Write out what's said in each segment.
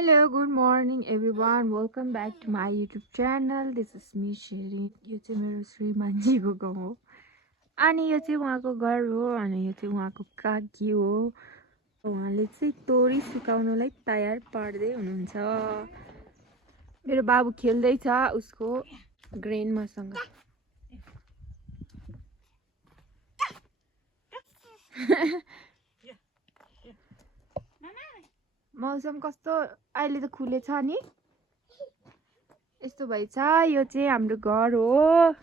Hello, good morning everyone. Welcome back to my YouTube channel. This is me sharing. यो चाहिँ मेरो श्रीमानजीको गाउँ हो अनि यो चाहिँ उहाँको घर हो अनि यो चाहिँ उहाँको काकी हो उहाँले चाहिँ तोरी सुकाउनलाई तयार पार्दै हुनुहुन्छ मेरो बाबु खेल्दै छ उसको ग्रेन मसँग मौसम कस्तो अहिले त खुलेछ नि यस्तो भएछ यो चाहिँ हाम्रो घर हो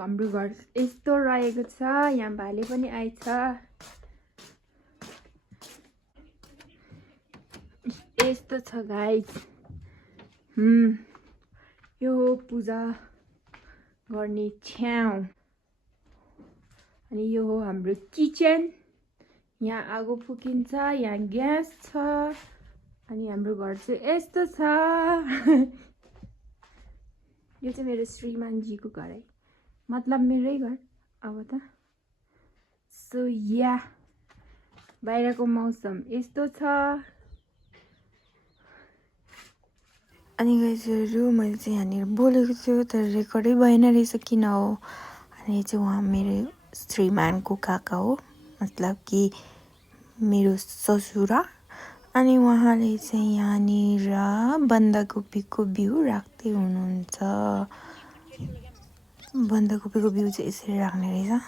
हाम्रो घर यस्तो रहेको छ यहाँ भाले पनि आइछ यस्तो छ गाइस यो हो पूजा गर्ने ठाउँ अनि यो हो हाम्रो किचन यहाँ आगो फुकिन्छ यहाँ ग्यास छ अनि हाम्रो घर चाहिँ यस्तो छ यो चाहिँ मेरो श्रीमानजीको घर है मतलब मेरै घर अब त सो या बाहिरको मौसम यस्तो छ अनि गाइजहरु मैले चाहिँ यहाँनिर बोलेको छु तर रेकर्डै भएन रहेछ किन हो अनि चाहिँ उहाँ मेरो श्रीमानको काका हो मतलब कि मेरो ससुरा अनि उहाँले चाहिँ यहाँनिर बन्दाकोपीको बिउ राख्दै हुनुहुन्छ बन्दाकोपीको बिउ चाहिँ यसरी राख्ने रहेछ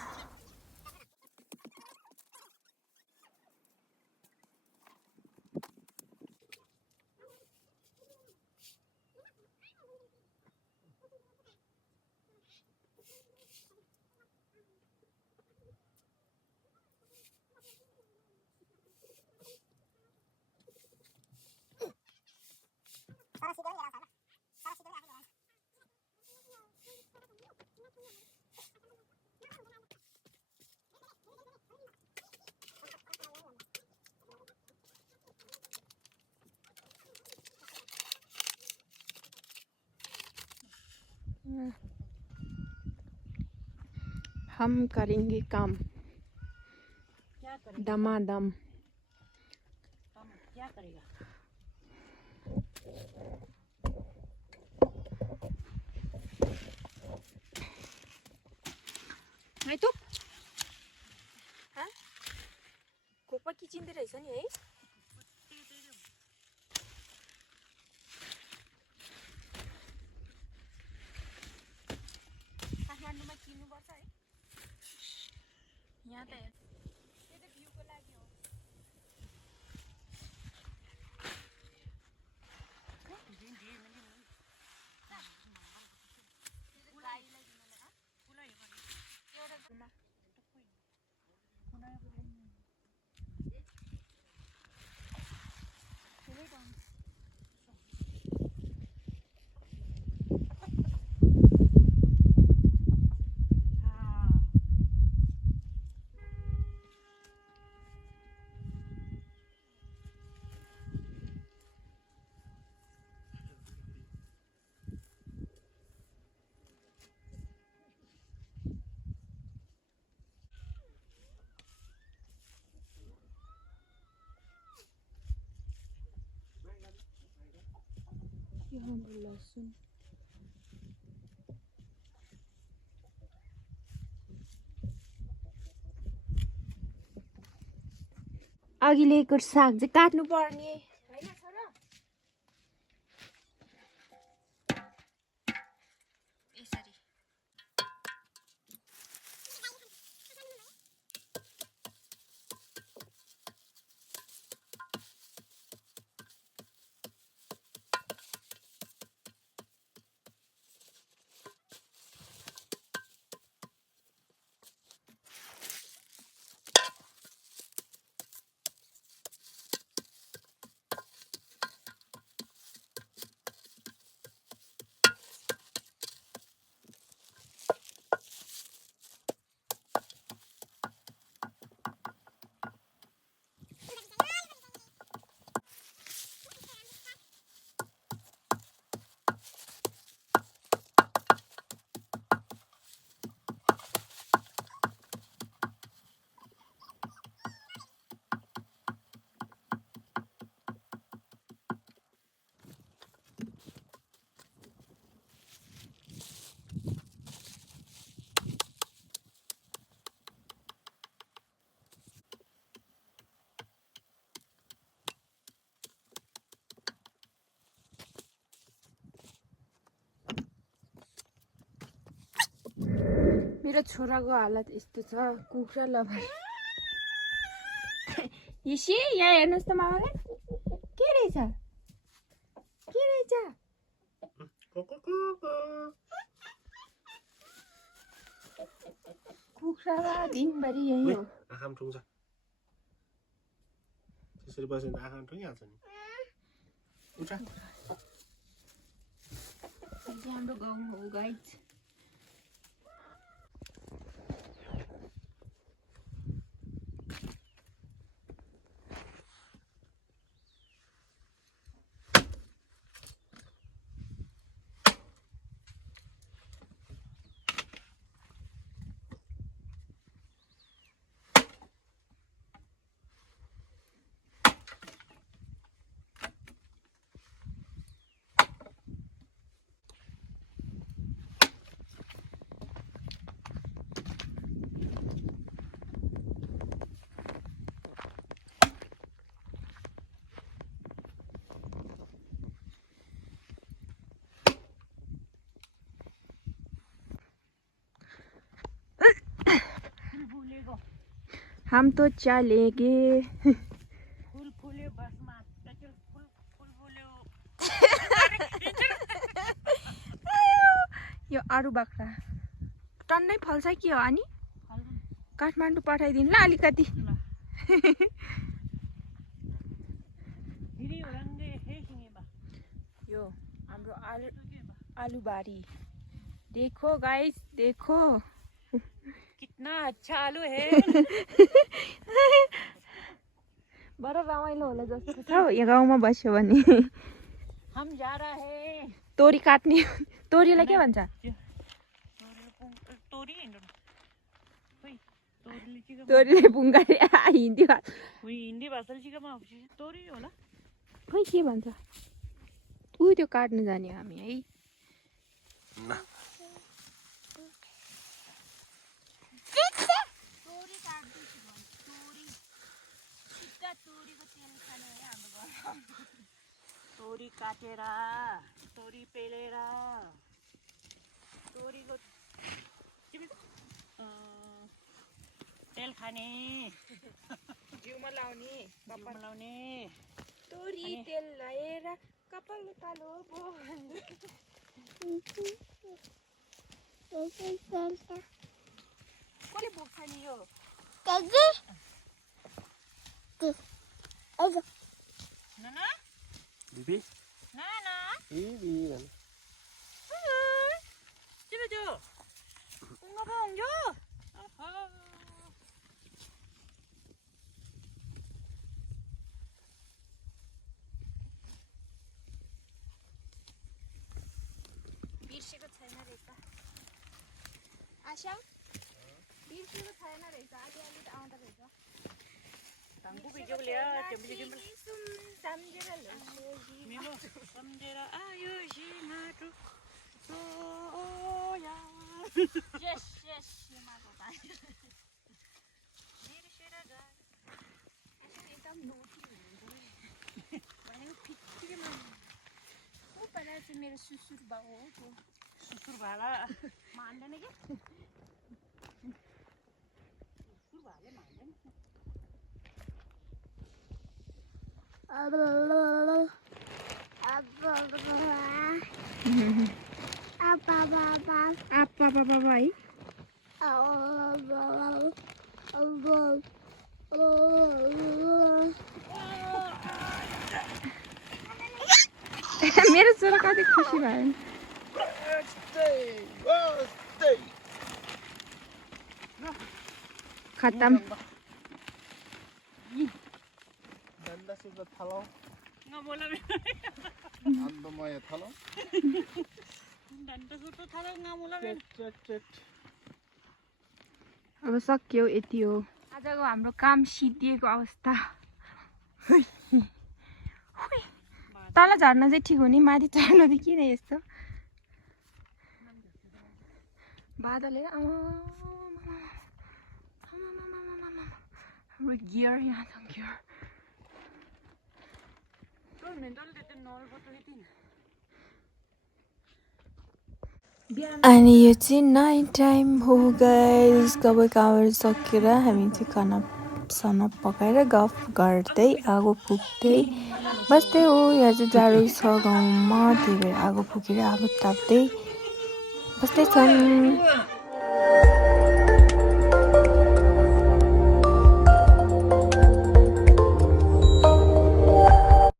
हम करेंगे काम दमादम क्या करेगा है त खोपा किचिँदै रहेछ नि है काठमाडौँमा किन्नुपर्छ है यहाँ त त्यो त भ्यूको लागि हो यो हाम्रो लसुन अघि ल्याएको साग चाहिँ काट्नु पर्ने हैन छोरा यसरी मेरो छोराको हालत यस्तो छ कुखुरा लगाएर हिसी यहाँ हेर्नुहोस् त मामाले के रहेछ कुखुरा दिनभरि यही हो आँखा ठुङ्छ त्यसरी बस्यो भने आँखा ठुङ्गिहाल्छ नि उठ हाम्रो गाउँ हो गाइज हम तो चलेंगे फूल फूले बस में फूल फूल फूले यो अरू बाख्रा टन्नै फल्छ कि हो अनि काठमाडौँ पठाइदिनु ल अलिकति यो हाम्रो आलुबारी देखो गाइस देखो कितना अच्छा आलू है बडा रमाइलो होला जस्तो छ यहाँ गाउँमा बस्यो भने हम जा रहा है तोरी काट्ने तोरीलाई के भन्छ तोरी तोरीले बुङ्गारी हिन्दी हिन्दी भाषाले सिकामा तोरी होला खै के भन्छ ऊ त्यो काट्नु जाने हामी है तोरी काटेर तोरी पेलेर तोरीको तेल खाने जिउमा लाउने लाउने तोरी तेल लगाएर कपाल कालो कसले बोक्छ नि यो नाना बिबी नाना बिबी भन 집에 줘. 꽁가봉 줘. 아하. बिर्सेको छैन रहेछ आशा बिर्सेको छैन रहेछ अलि त आउँदो रहेछ 당구 비교 ल्या 템비 좀 सम्झेर ल्याउँछु 미모 सम्झेर आयो सिमाटु सोया यस यस सिमाको पानी बिर्सेर गए एकदम नोटी हुनुहुन्छ भनेको फिक्कीमा ऊ पहिला चाहिँ मेरो सुसुर बाउ हो त्यो सुसुर भाला मान्दैन के सुसुर भाले मान्दैन Apa है मेरो छोरा कति खुसी भयो खत्म दन्दा सुध थालो नबोला आन्दमय थालो दन्दा सुध थालो नबोला अब सक्यो यति हो आजको हाम्रो काम सिद्धिएको अवस्था तल झर्न चाहिँ ठिक हो नि माथि चढ्नु चाहिँ किन यस्तो बादलले हाम्रो गियर यहाँ छ गियर अनि यो चाहिँ नाइट टाइम हो गाइस। कबै कामहरू सकेर हामी चाहिँ खानासाना पकाएर गफ गर्दै आगो फुक्दै बस्दै हो। यहाँ चाहिँ जाडो छ गाउँमा, त्यही भएर आगो फुकेर आगो ताप्दै बस्दैछन्।